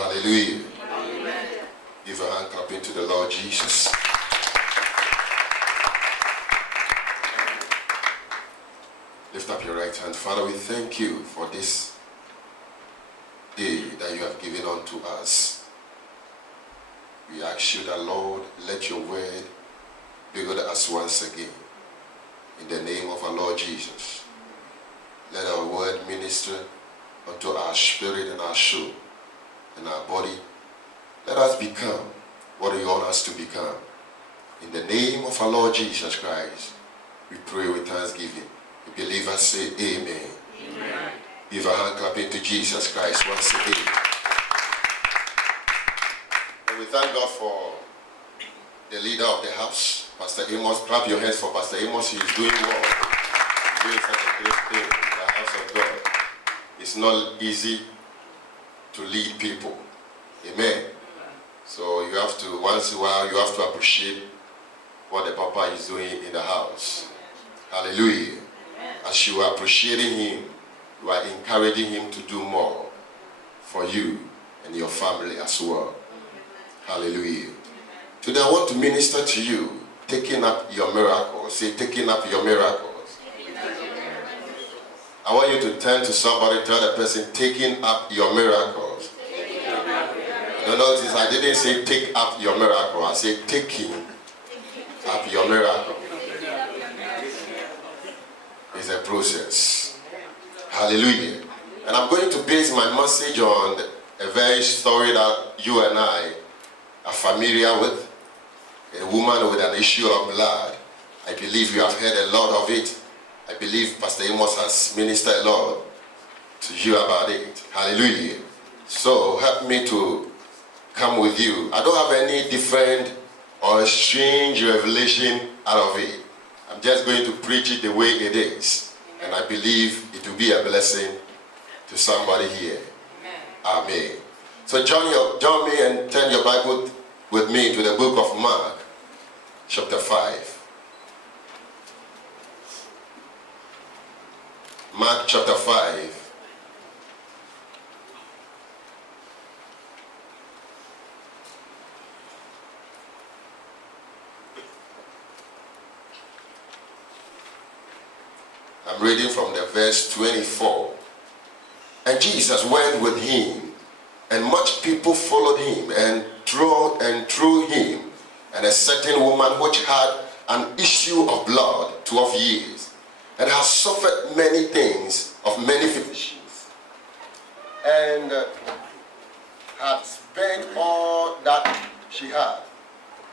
hallelujah. Amen. Give a hand clapping to the Lord Jesus. Lift up your right hand. Father, we thank you for this day that you have given unto us. We ask you that, Lord, let your word be with us once again. In the name of our Lord Jesus. Let our word minister unto our spirit and our soul and our body. Let us become what you want us to become. In the name of our Lord Jesus Christ, we pray with thanksgiving. The believers say amen. Amen. Give a hand clapping to Jesus Christ once again. And we thank God for the leader of the house, Pastor Amos. Clap your hands for Pastor Amos. He is doing well. He's doing such a great thing in the house of God. It's not easy to lead people. Amen. So you have to, once in a while, you have to appreciate what the Papa is doing in the house. Hallelujah. As you are appreciating him, you are encouraging him to do more for you and your family as well. Hallelujah. Today I want to minister to you, taking up your miracles. Say, taking up your miracles. I want you to turn to somebody, tell the person, taking up your miracles. You notice I didn't say take up your miracle. I said taking up your miracle. It's a process. Hallelujah. And I'm going to base my message on a very story that you and I are familiar with. A woman with an issue of blood. I believe you have heard a lot of it. I believe Pastor Amos has ministered a lot to you about it. Hallelujah. So help me to come with you. I don't have any different or strange revelation out of it. I'm just going to preach it the way it is. And I believe it will be a blessing to somebody here. Amen. So join me and turn your Bible with me to the book of Mark, chapter 5. Mark chapter 5. I'm reading from the verse 24. And Jesus went with him, and much people followed him and through him, and a certain woman which had an issue of blood 12 years, and has suffered many things of many physicians, and had spent all that she had,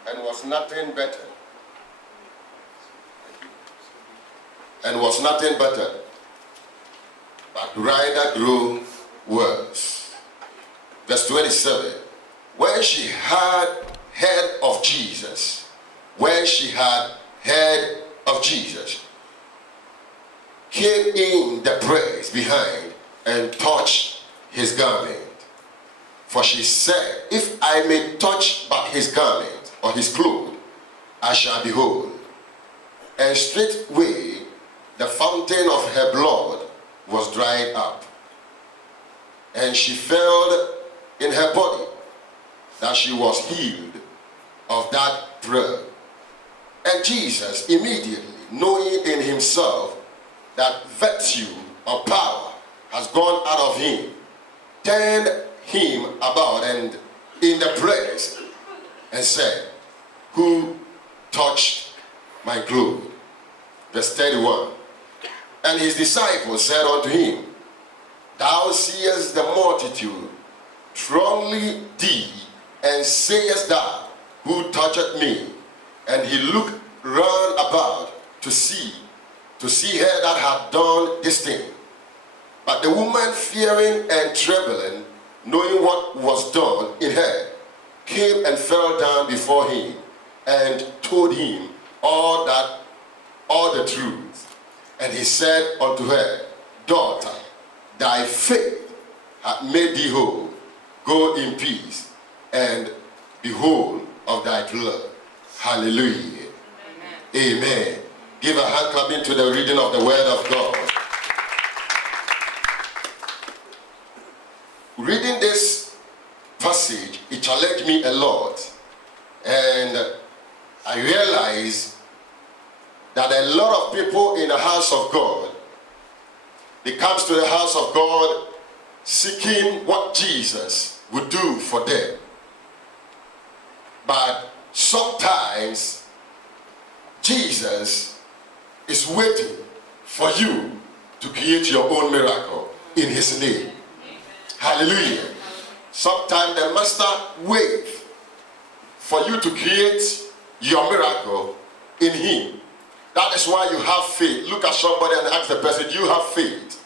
and was nothing better. But rather grew worse. Verse 27. When she had heard of Jesus, came in the press behind and touched his garment. For she said, if I may touch but his garment or his cloth, I shall be whole. And straightway the fountain of her blood was dried up, and she felt in her body that she was healed of that plague. And Jesus, immediately knowing in himself that virtue or power has gone out of him, turned him about and in the place and said, who touched my clothes? Verse 31. And his disciples said unto him, thou seest the multitude thronging thee, and sayest thou, who touched me? And he looked round about to see her that had done this thing. But the woman, fearing and trembling, knowing what was done in her, came and fell down before him, and told him all the truth. And he said unto her, daughter, thy faith hath made thee whole. Go in peace, and be whole of thy blood. Hallelujah. Amen. Amen. Give a hand clapping to the reading of the word of God. Reading this me a lot. And I realize that a lot of people in the house of God, they come to the house of God seeking what Jesus would do for them. But sometimes Jesus is waiting for you to create your own miracle in his name. Hallelujah. Sometimes the master waits for you to create your miracle in him. That is why you have faith. Look at somebody and ask the person, do you have faith?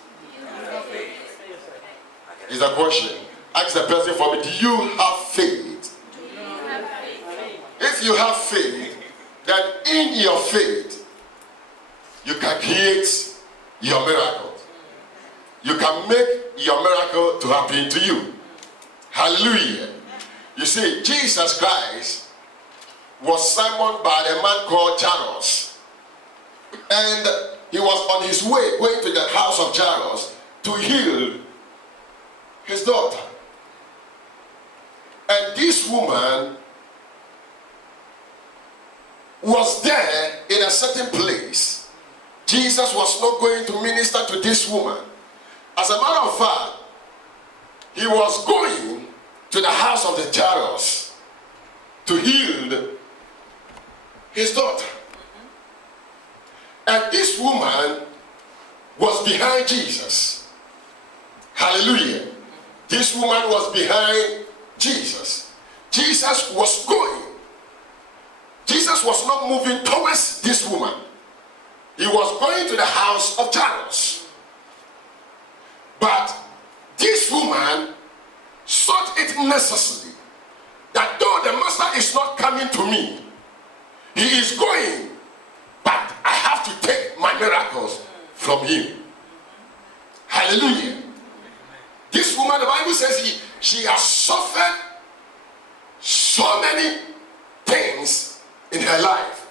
Is a question. Ask the person for me, do you have faith? If you have faith, then in your faith, you can create your miracle. You can make your miracle to happen to you. Hallelujah. You see, Jesus Christ was summoned by a man called Jairus. And he was on his way going to the house of Jairus to heal his daughter. And this woman was there in a certain place. Jesus was not going to minister to this woman. As a matter of fact, he was going to the house of the Jairus to heal his daughter. And this woman was behind Jesus. Hallelujah. This woman was behind Jesus. Jesus was going. Jesus was not moving towards this woman. He was going to the house of Jairus. But this woman thought it necessary that though the master is not coming to me, he is going, but I have to take my miracles from him. Hallelujah. This woman, the Bible says she has suffered so many things in her life.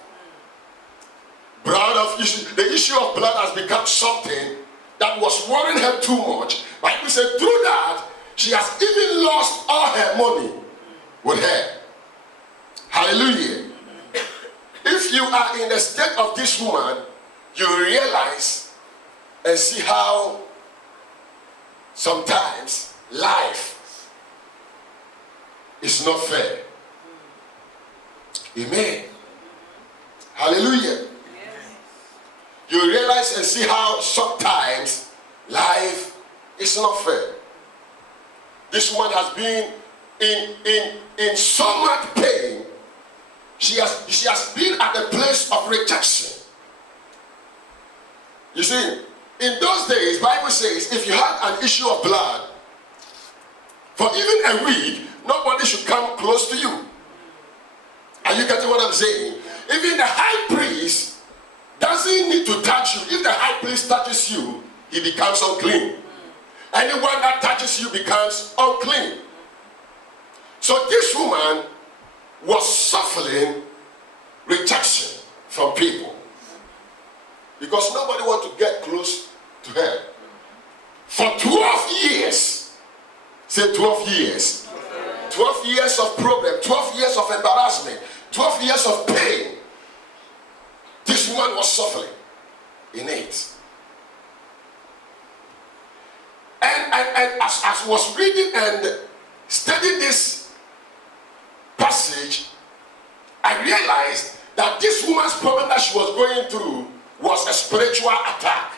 The issue of blood has become something that was worrying her too much. Bible said through that, she has even lost all her money with her. Hallelujah. If you are in the state of this woman, you realize and see how sometimes life is not fair. Amen. Hallelujah. You realize and see how sometimes life is not fair. This woman has been in so much pain. She has been at a place of rejection. You see, in those days, Bible says if you had an issue of blood, for even a week, nobody should come close to you. Are you getting what I'm saying? Even the high priest doesn't need to touch you. If the high priest touches you, he becomes unclean. Anyone that touches you becomes unclean. So this woman was suffering rejection from people because nobody wanted to get close to her. For 12 years, say 12 years, 12 years of problem, 12 years of embarrassment, 12 years of pain, this woman was suffering in it. And as I was reading and studying this passage, I realized that this woman's problem that she was going through was a spiritual attack.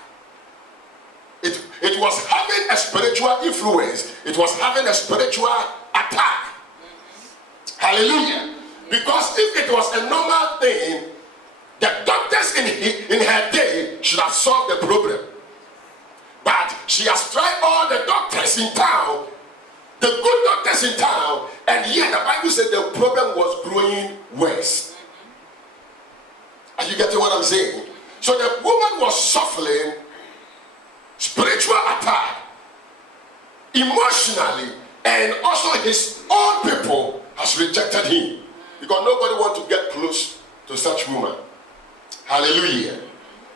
It was having a spiritual influence. It was having a spiritual attack. Hallelujah. Because if it was a normal thing, the doctors in her day should have solved the problem. But she has tried all the doctors in town, the good doctors in town, and yet the Bible said the problem was growing worse. Are you getting what I'm saying? So the woman was suffering spiritual attack, emotionally, and also his own people has rejected him because nobody wants to get close to such woman. Hallelujah.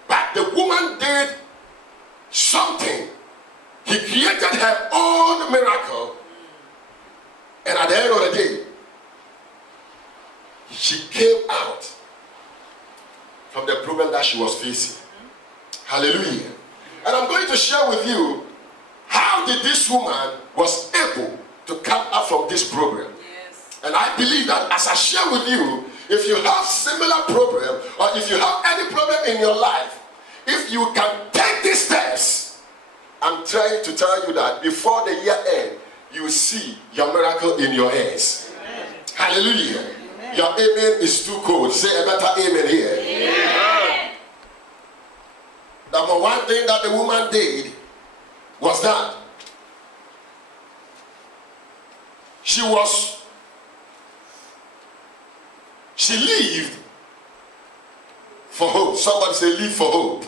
But the woman did something. He created her own miracle, and at the end of the day, came out from the problem that she was facing. Hallelujah. And I'm going to share with you how did this woman was able to come up from this problem. Yes. And I believe that as I share with you, if you have similar problem or if you have any problem in your life, if you can take these steps, I'm trying to tell you that before the year end, you will see your miracle in your hands. Amen. Hallelujah. Amen. Your amen is too cold. Say a better amen here. Amen. Number one thing that the woman did was that she lived for hope. Somebody say live for hope.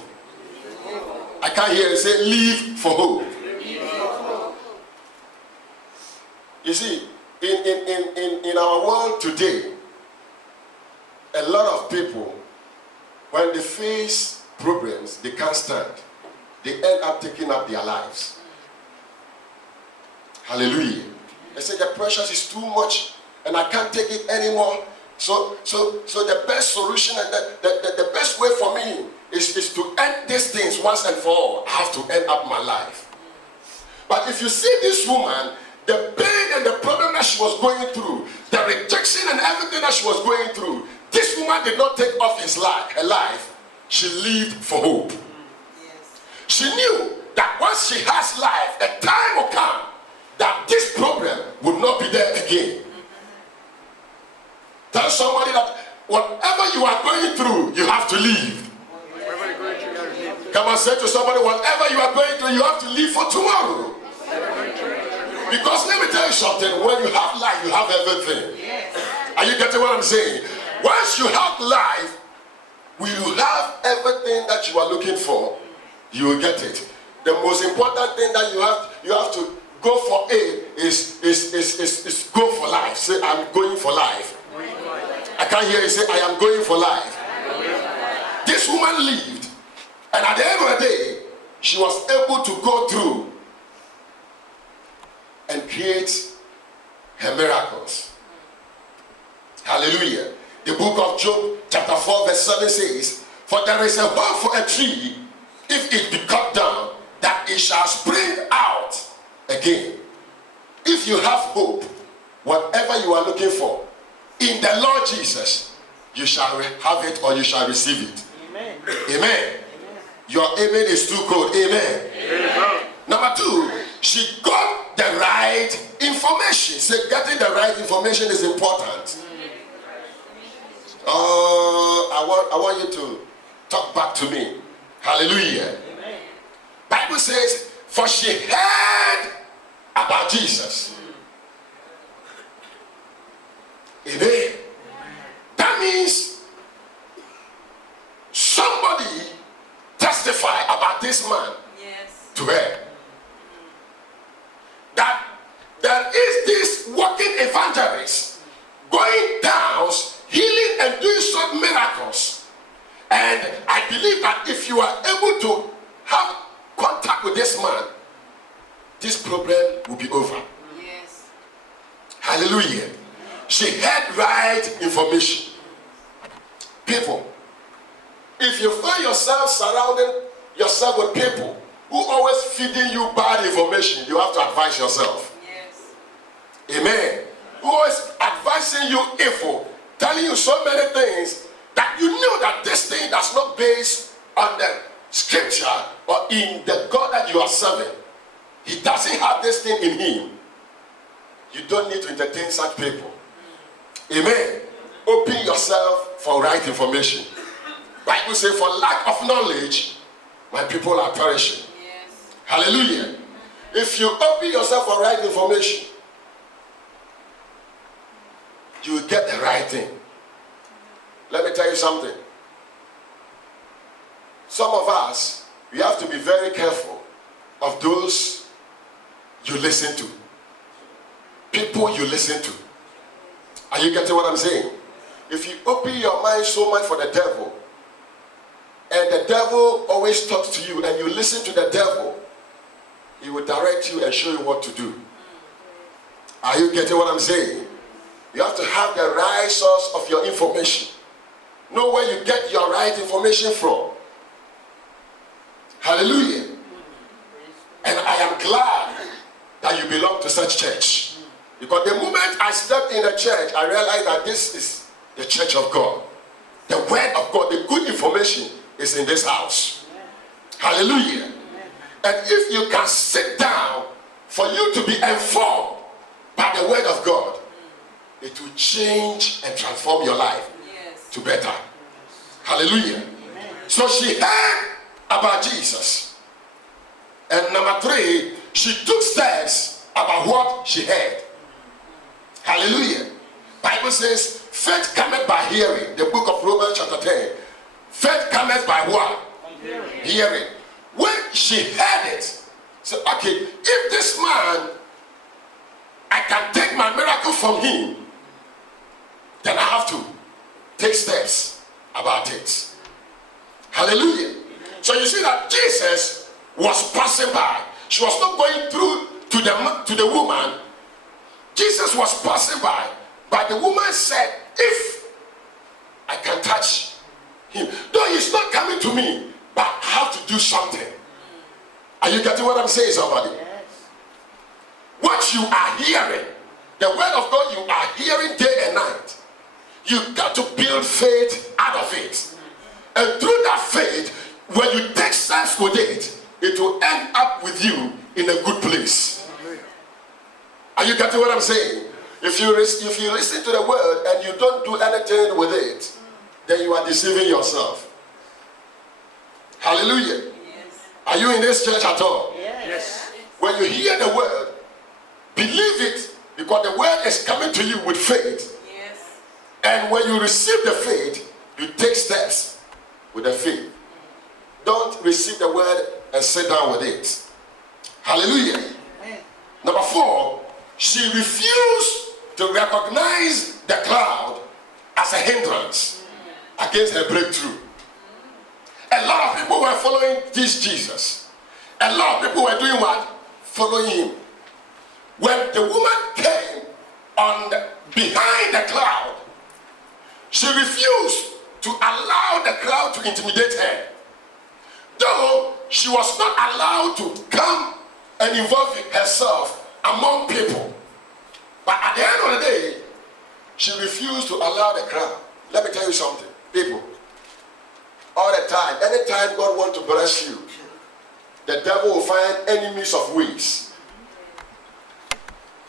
I can't hear you say live for hope. You see, in our world today, a lot of people, when they face problems they can't stand, they end up taking up their lives. Hallelujah. They say the pressure is too much and I can't take it anymore. So the best solution and the best way for me is to end these things once and for all. I have to end up my life. But if you see this woman, the pain and the problem that she was going through, the rejection and everything that she was going through, this woman did not take off her life. She lived for hope. Yes. She knew that once she has life, a time will come that this problem would not be there again. Tell somebody that whatever you are going through, you have to leave. Come on, say to somebody, whatever you are going through, you have to leave for tomorrow. Because let me tell you something, when you have life, you have everything. Yes. Are you getting what I'm saying? Once you have life, will you have everything that you are looking for? You will get it. The most important thing that you have to go for is go for life. Say, I'm going for life. I can't hear you say, I am going for life. This woman lived, and at the end of the day, she was able to go through and create her miracles. Hallelujah. The book of Job chapter 4 verse 7 says, for there is a hope for a tree, if it be cut down, that it shall spring out again. If you have hope, whatever you are looking for, in the Lord Jesus, you shall have it or you shall receive it. Amen. Amen. Your amen is too cold. Amen. Amen. Number two, she got the right information. Say, getting the right information is important. I want you to talk back to me. Hallelujah. Amen. Bible says, for she heard about Jesus. Amen. That means somebody testified about this man. Yes. To her. That there is this walking evangelist going down, healing and doing some miracles. And I believe that if you are able to have contact with this man, this problem will be over. Yes. Hallelujah. She had right information. People, if you find yourself surrounding yourself with people who always feeding you bad information, you have to advise yourself. Yes. Amen. Who always advising you evil, telling you so many things that you know that this thing does not base on the scripture or in the God that you are serving. He doesn't have this thing in him. You don't need to entertain such people. Amen. Open yourself for right information. Bible says, for lack of knowledge, my people are perishing. Yes. Hallelujah. If you open yourself for right information, you will get the right thing. Let me tell you something. Some of us, we have to be very careful of those you listen to. People you listen to. Are you getting what I'm saying? If you open your mind so much for the devil, and the devil always talks to you and you listen to the devil, he will direct you and show you what to do. Are you getting what I'm saying? You have to have the right source of your information. Know where you get your right information from. Hallelujah. And I am glad that you belong to such church. Because the moment I stepped in the church, I realized that this is the church of God. The word of God, the good information is in this house. Hallelujah. And if you can sit down for you to be informed by the word of God, it will change and transform your life to better. Hallelujah. So she heard about Jesus. And number 3, she took steps about what she heard. Hallelujah. Bible says, faith cometh by hearing. The book of Romans chapter 10. Faith cometh by what? Hearing. When she heard it, so okay, if this man, I can take my miracle from him, then I have to take steps about it. Hallelujah. So you see that Jesus was passing by. She was not going through to the woman. Jesus was passing by. But the woman said, if I can touch him, though he's not coming to me, but I have to do something. Are you getting what I'm saying, somebody? Yes. What you are hearing, the word of God you are hearing day and night, you got to build faith out of it. And through that faith, when you take steps with it, it will end up with you in a good place. Are you getting what I'm saying? If you listen to the word and you don't do anything with it, then you are deceiving yourself. Hallelujah. Yes. Are you in this church at all? Yes. When you hear the word, believe it, because the word is coming to you with faith. Yes. And when you receive the faith, you take steps with the faith. Don't receive the word and sit down with it. Hallelujah. Amen. Number 4, she refused to recognize the cloud as a hindrance against her breakthrough. A lot of people were following this Jesus. A lot of people were doing what? Following him. When the woman came behind the cloud, she refused to allow the cloud to intimidate her. Though she was not allowed to come and involve herself among people. But at the end of the day, she refused to allow the crowd. Let me tell you something, people. All the time, anytime God wants to bless you, the devil will find any means of ways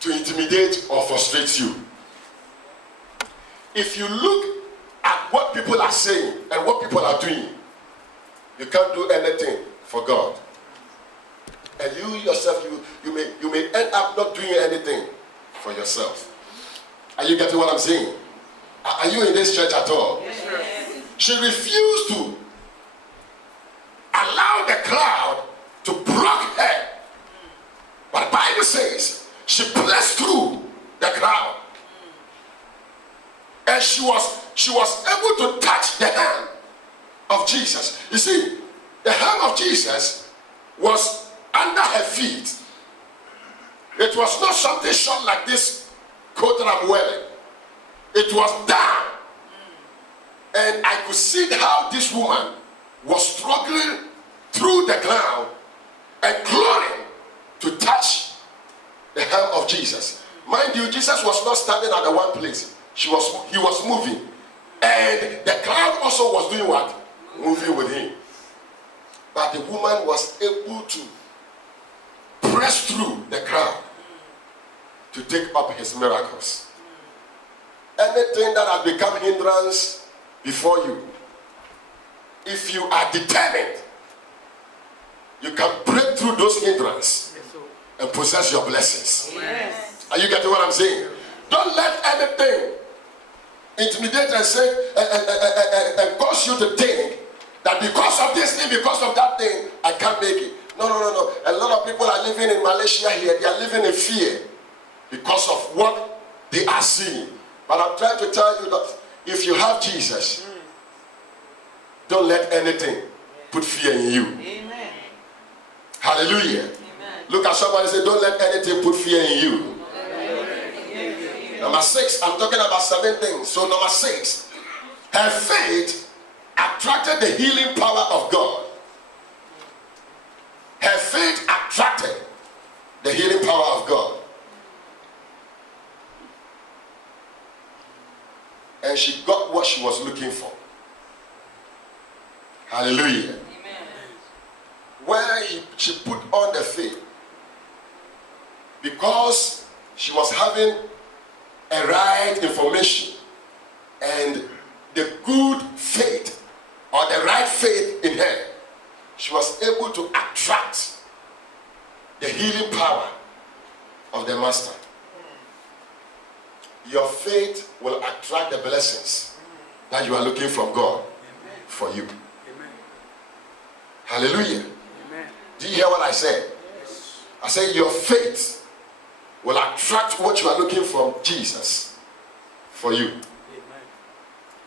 to intimidate or frustrate you. If you look at what people are saying and what people are doing, you can't do anything for God. And you yourself, you may end up not doing anything for yourself. Are you getting what I'm saying? Are you in this church at all? Yes. She refused to allow the crowd to block her. But the Bible says she pressed through the crowd. And she was able to touch the hand of Jesus. You see, the hand of Jesus was under her feet. It was not something short like this coat that I'm wearing. It was down. And I could see how this woman was struggling through the ground and clawing to touch the hem of Jesus. Mind you, Jesus was not standing at the one place. He was moving. And the crowd also was doing what? Moving with him. But the woman was able to press through the crowd to take up his miracles. Anything that has become hindrance before you, if you are determined, you can break through those hindrances and possess your blessings. Yes. Are you getting what I'm saying? Don't let anything intimidate and say and cause you to think that because of this thing, because of that thing, I can't make it. No. A lot of people are living in Malaysia here. They are living in fear because of what they are seeing. But I'm trying to tell you that if you have Jesus, don't let anything put fear in you. Amen. Hallelujah. Amen. Look at somebody and say, don't let anything put fear in you. Amen. Number 6, I'm talking about 7 things. So number 6, her faith attracted the healing power of God. Her faith attracted the healing power of God. And she got what she was looking for. Hallelujah. Amen. Where she put on the faith, because she was having a right information and the good faith or the right faith in her, she was able to attract the healing power of the master. Your faith will attract the blessings that you are looking from God for you. Hallelujah. Do you hear what I said? I said your faith will attract what you are looking from Jesus for you.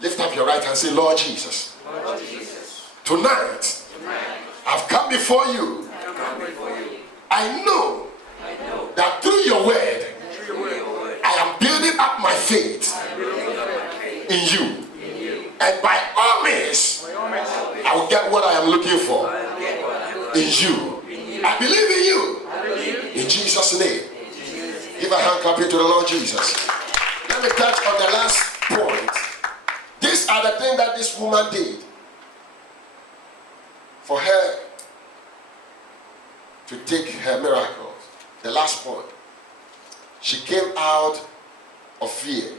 Lift up your right hand and say, Lord Jesus, tonight I've come before you. I know that through your word I am building up my faith in you. And by all means, I will get what I am looking for in you. I believe in you. In Jesus' name. Give a hand clapping to the Lord Jesus. Let me touch on the last point. These are the things that this woman did for her to take her miracles. The last point. She came out of fear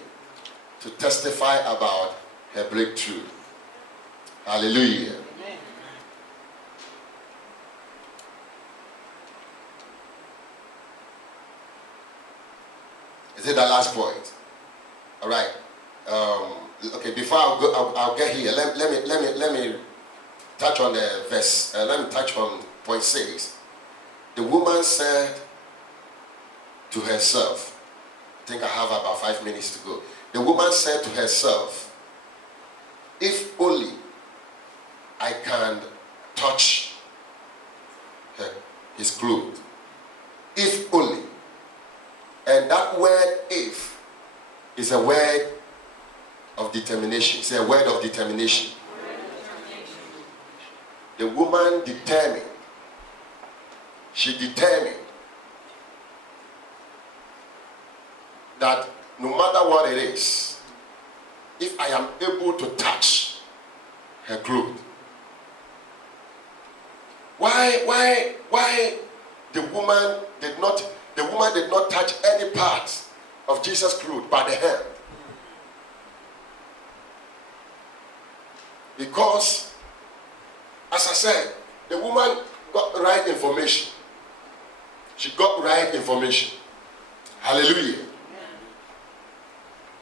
to testify about her breakthrough. Hallelujah. Is it the last point? All right. Okay. Before I'll get here. Let me touch on the verse. Let me touch on point 6. The woman said to herself, I think I have about 5 minutes to go. The woman said to herself, if only I can touch his clothes. If only. And that word if is a word of determination. It's a word of determination. The woman determined. She determined that no matter what it is, if I am able to touch her clothes. Why the woman did not touch any part of Jesus' clothes by the hand? Because, as I said, the woman got right information. She got right information. Hallelujah.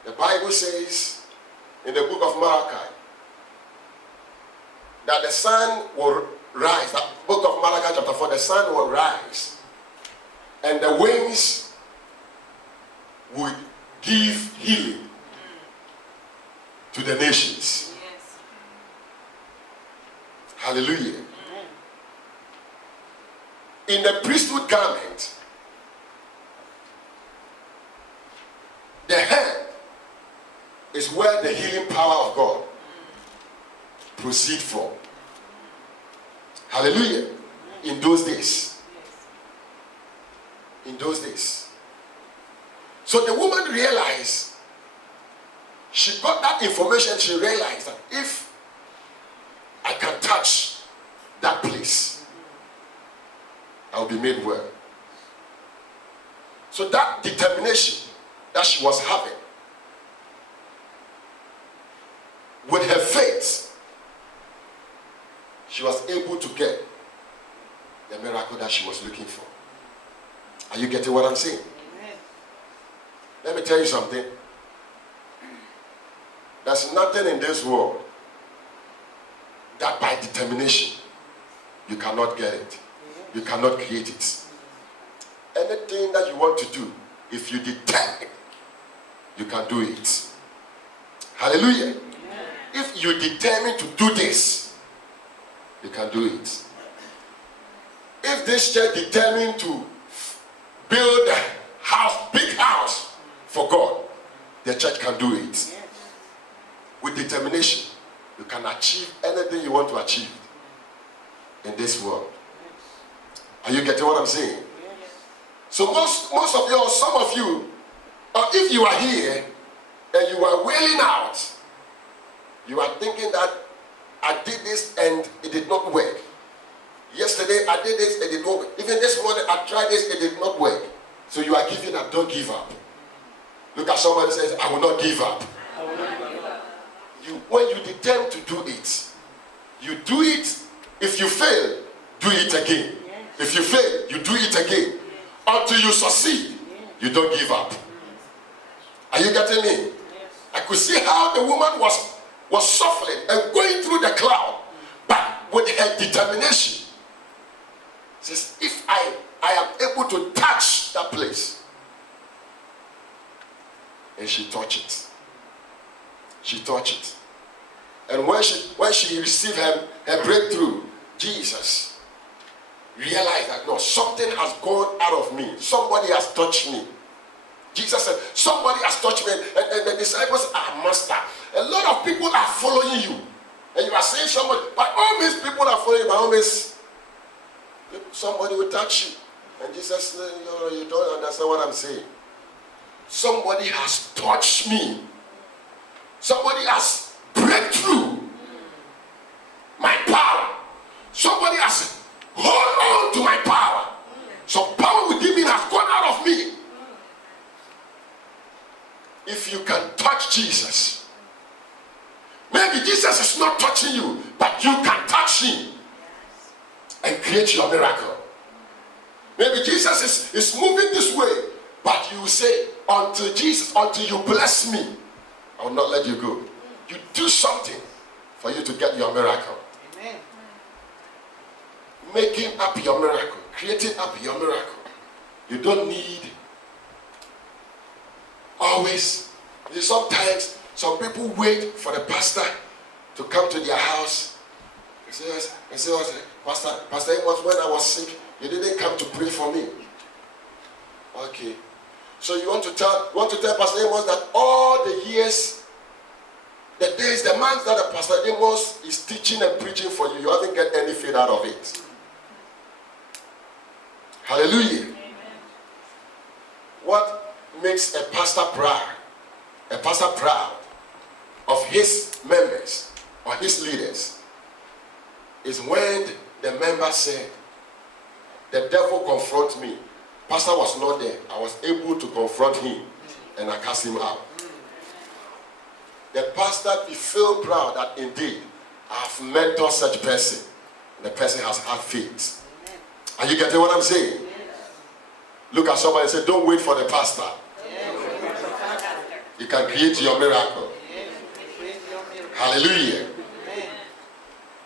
The Bible says in the book of Malachi that the sun will rise. The book of Malachi chapter 4, the sun will rise and the winds would give healing to the nations. Yes. Hallelujah. In the priesthood garment, the hand is where the healing power of God proceeds from. Hallelujah. In those days. In those days. So the woman realized, she got that information, she realized that if I can touch that place, I'll be made well. So that determination that she was having, with her faith, she was able to get the miracle that she was looking for. Are you getting what I'm saying? Amen. Let me tell you something. There's nothing in this world that by determination you cannot get it. You cannot create it. Anything that you want to do, if you determine, you can do it. Hallelujah. Amen. If you determine to do this, you can do it. If this church determined to build a house, big house for God, can do it. With determination, you can achieve anything you want to achieve in this world. Are you getting what I'm saying? So most of you, or some of you, or if you are here and you are wailing out, you are thinking that I did this and it did not work. Yesterday I did this, it did not work. Even this morning I tried this, it did not work. So you are giving up. Don't give up. Look at somebody who says, I will not give up. When you determine to do it, you do it. If you fail, do it again. If you fail, you do it again. Until you succeed, you don't give up. Are you getting me? I could see how the woman was suffering and going through the cloud, but with her determination, says, if I am able to touch that place, and she touched it. She touched it. And when she received her breakthrough, Jesus realized that no, something has gone out of me. Somebody has touched me. Jesus said, somebody has touched me. And the disciples are master. A lot of people are following you. And you are saying somebody, by all means people are following you, by all means somebody will touch you. And Jesus said, no, you don't understand what I'm saying. Somebody has touched me. Somebody has breakthrough my power. Somebody has hold on to my power. Some power within me has gone out of me. If you can touch Jesus, maybe Jesus is not touching you, but you can touch him and create your miracle. Maybe Jesus is moving this way, but you say, until you bless me, I will not let you go. You do something for you to get your miracle. Amen. Making up your miracle, creating up your miracle. You don't need always. Sometimes some people wait for the pastor to come to their house. They say, Pastor Amos, when I was sick, you didn't come to pray for me. Okay. So you want to tell Pastor Amos that all the years, the days, the months that the Pastor Amos is teaching and preaching for you, you haven't get any faith out of it. Hallelujah. Amen. What makes a pastor proud? A pastor proud of his members or his leaders is when the member said, the devil confronted me. Pastor was not there. I was able to confront him and I cast him out. The pastor be feel proud that indeed I have mentored such person. The person has had faith. Are you getting what I'm saying? Look at somebody and say, don't wait for the pastor. You can create your miracle. Hallelujah.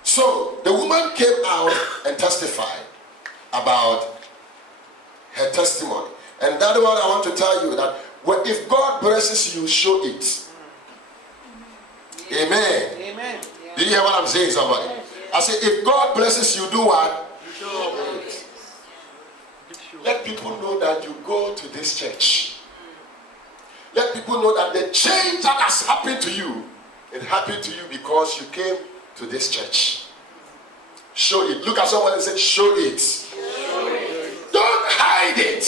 So the woman came out and testified about her testimony. And that's what I want to tell you, that if God blesses you, show it. Amen. Amen. Do you hear what I'm saying, somebody? I say, if God blesses you, do what? Show it. Let people know that you go to this church. Let people know that the change that has happened to you, it happened to you because you came to this church. Show it. Look at someone and say, show it. Show it. Don't hide it.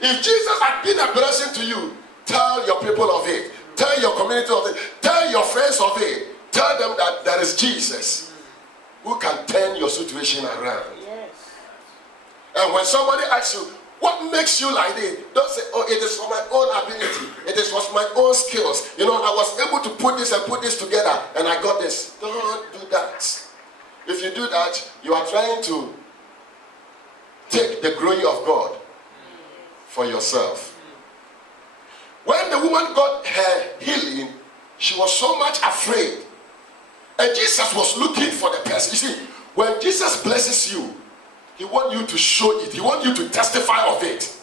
If Jesus had been a blessing to you, tell your people of it. Tell your community of it. Tell your friends of it. Tell them that there is Jesus who can turn your situation around. Yes. And when somebody asks you, what makes you like this? Don't say, oh, it is for my own ability. It is for my own skills. You know, I was able to put this and put this together and I got this. Don't do that. If you do that, you are trying to take the glory of God for yourself. When the woman got her healing, she was so much afraid. And Jesus was looking for the person. You see, when Jesus blesses you, he wants you to show it. He wants you to testify of it.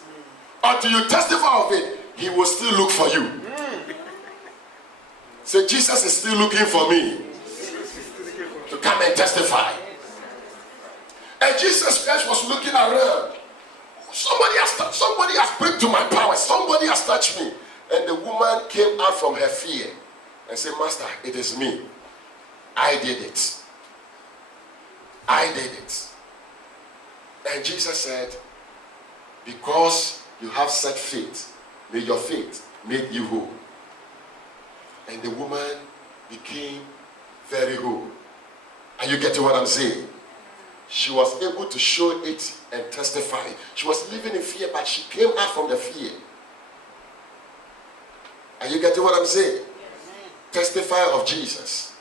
Until you testify of it, he will still look for you. Say, Jesus is still looking for me to come and testify. And Jesus Christ was looking around. Somebody has brought to my power. Somebody has touched me. And the woman came out from her fear and said, Master, it is me. I did it. I did it. And Jesus said, because you have such faith, may your faith make you whole. And the woman became very whole. Are you getting what I'm saying? She was able to show it and testify. She was living in fear, but she came out from the fear. Are you getting what I'm saying? Testify of Jesus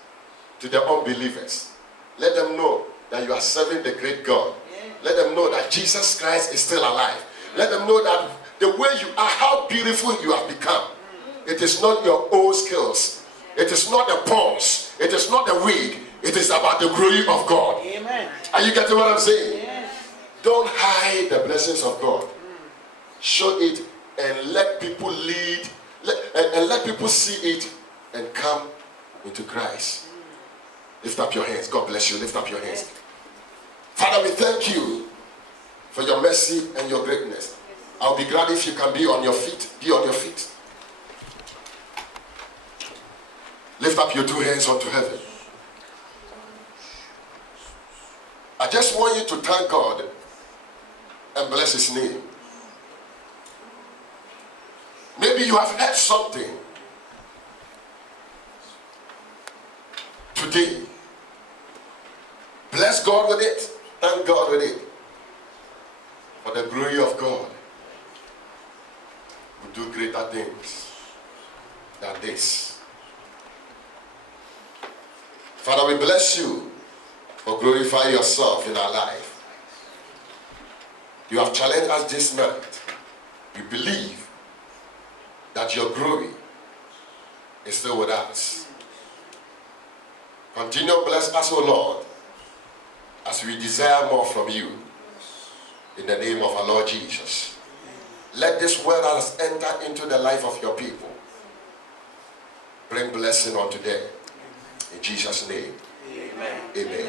to the unbelievers. Let them know that you are serving the great God. Let them know that Jesus Christ is still alive. Let them know that the way you are, how beautiful you have become. It is not your own skills. It is not the pause. It is not the wig. It is about the glory of God. Amen. Are you getting what I'm saying? Yes. Don't hide the blessings of God. Show it and let people lead. And let people see it and come into Christ. Lift up your hands. God bless you. Lift up your hands. Father, we thank you for your mercy and your greatness. I'll be glad if you can be on your feet. Be on your feet. Lift up your two hands unto heaven. I just want you to thank God and bless his name. Maybe you have heard something today. Bless God with it. Thank God with it. For the glory of God will do greater things than this. Father, we bless you for glorifying yourself in our life. You have challenged us this night. We believe that your glory is still with us. Continue to bless us, O Lord, as we desire more from you. In the name of our Lord Jesus. Let this word that has entered into the life of your people bring blessing unto them. In Jesus' name. Amen. Amen.